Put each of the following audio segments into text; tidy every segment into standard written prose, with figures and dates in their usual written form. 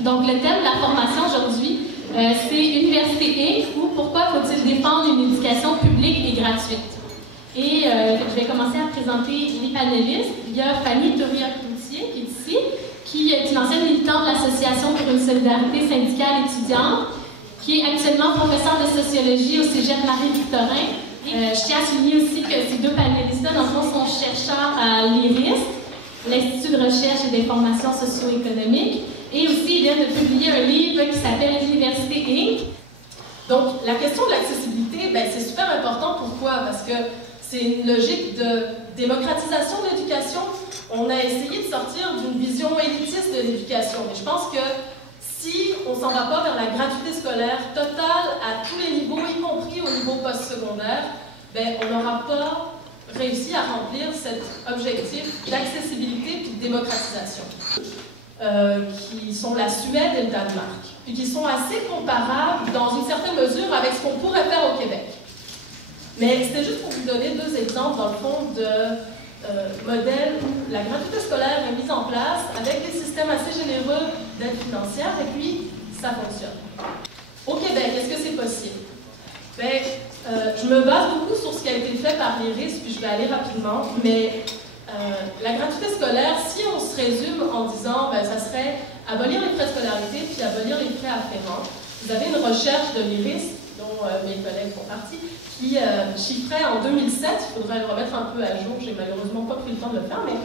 Donc, le thème de la formation aujourd'hui, c'est Université Inc. ou pourquoi faut-il défendre une éducation publique et gratuite. Et je vais commencer à présenter les panélistes. Il y a Fanny Touriat-Cloutier qui est ici, qui est une ancienne militante de l'Association pour une solidarité syndicale étudiante, qui est actuellement professeure de sociologie au Cégep Marie-Victorin. Je tiens à souligner aussi que ces deux panélistes-là, dans le fond, sont chercheurs à l'IRIS, l'Institut de recherche et d'information socio-économique, et aussi ils viennent de publier un livre qui s'appelle Université Inc. Donc, la question de l'accessibilité, ben, c'est super important. Pourquoi? Parce que c'est une logique de démocratisation de l'éducation. On a essayé de sortir d'une vision élitiste de l'éducation. Mais je pense que si on ne s'en va pas vers la gratuité scolaire totale à tous les niveaux, y compris au niveau postsecondaire, ben, on n'aura pas réussi à remplir cet objectif d'accessibilité et de démocratisation, qui sont la Suède et le Danemark, puis qui sont assez comparables dans une certaine mesure avec ce qu'on pourrait faire au Québec. Mais c'était juste pour vous donner deux exemples, dans le fond, de modèles où la gratuité scolaire est mise en place avec des systèmes assez généreux d'aide financière, et puis ça fonctionne. Au Québec, est-ce que c'est possible? Ben, je me base beaucoup sur ce qui a été fait par l'IRIS, puis je vais aller rapidement, mais la gratuité scolaire, si on se résume en disant, ben, ça serait abolir les frais de scolarité, puis abolir les frais afférents. Vous avez une recherche de l'IRIS, dont mes collègues font partie, qui chiffrait en 2007, il faudrait le remettre un peu à jour, j'ai malheureusement pas pris le temps de le faire, mais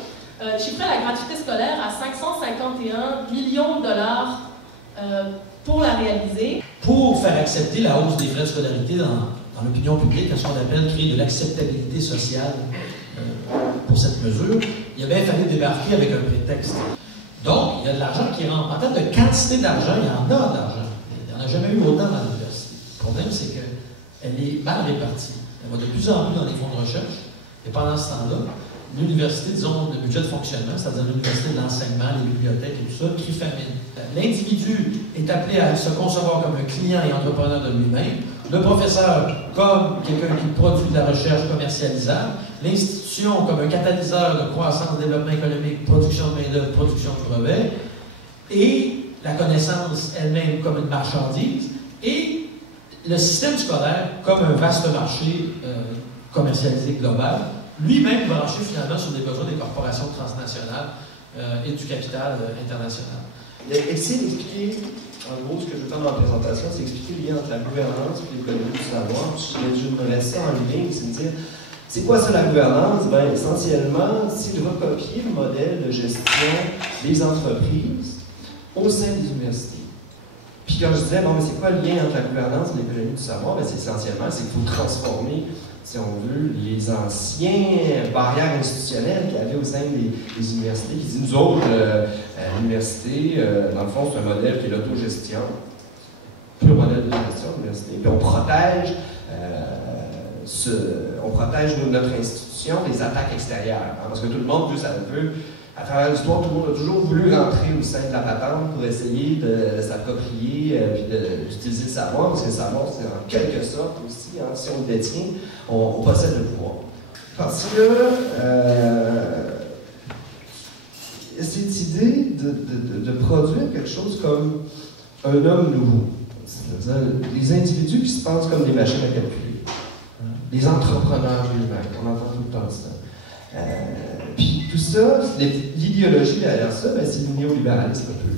chiffrait la gratuité scolaire à 551 millions de dollars pour la réaliser. Pour faire accepter la hausse des frais de scolarité dans l'opinion publique, à ce qu'on appelle créer de l'acceptabilité sociale pour cette mesure, il a bien fallu débarquer avec un prétexte. Donc, il y a de l'argent qui rentre. En termes de quantité d'argent, il y en a d'argent. Il n'y en a jamais eu autant dans l'université. Le problème, c'est qu'elle est mal répartie. Elle va de plus en plus dans les fonds de recherche. Et pendant ce temps-là, l'université, disons, le budget de fonctionnement, c'est-à-dire l'université de l'enseignement, les bibliothèques et tout ça, qui famine. L'individu est appelé à se concevoir comme un client et entrepreneur de lui-même, le professeur comme quelqu'un qui produit de la recherche commercialisable, l'institution comme un catalyseur de croissance, développement économique, production de main-d'œuvre, production de brevets, et la connaissance elle-même comme une marchandise, et le système scolaire comme un vaste marché commercialisé global, lui-même branché finalement sur des besoins des corporations transnationales et du capital international. Essayez d'expliquer, en gros, ce que je veux faire dans la présentation, c'est expliquer le lien entre la gouvernance et l'économie du savoir. Je me laisse ça en ligne, c'est de dire, c'est quoi ça la gouvernance? Bien, essentiellement, c'est de recopier le modèle de gestion des entreprises au sein des universités. Puis quand je disais, bon, mais c'est quoi le lien entre la gouvernance et l'économie du savoir? Bien, c'est essentiellement, c'est qu'il faut transformer, si on veut, les anciennes barrières institutionnelles qu'il y avait au sein des universités, qui disent, nous autres, l'université, dans le fond, c'est un modèle qui est l'autogestion, pur modèle de gestion de l'université, puis on protège notre institution des attaques extérieures. Hein, parce que tout le monde, juste un peu, à travers l'histoire, tout le monde a toujours voulu rentrer au sein de la patente pour essayer de s'approprier puis d'utiliser le savoir, parce que le savoir, c'est en quelque sorte aussi, hein, si on le détient, on possède le pouvoir. Parce que cette idée de produire quelque chose comme un homme nouveau, c'est-à-dire les individus qui se pensent comme des machines à calculer, les entrepreneurs eux-mêmes, on entend tout le temps ça. Puis tout ça, l'idéologie derrière ça, ben, c'est le néolibéralisme un peu.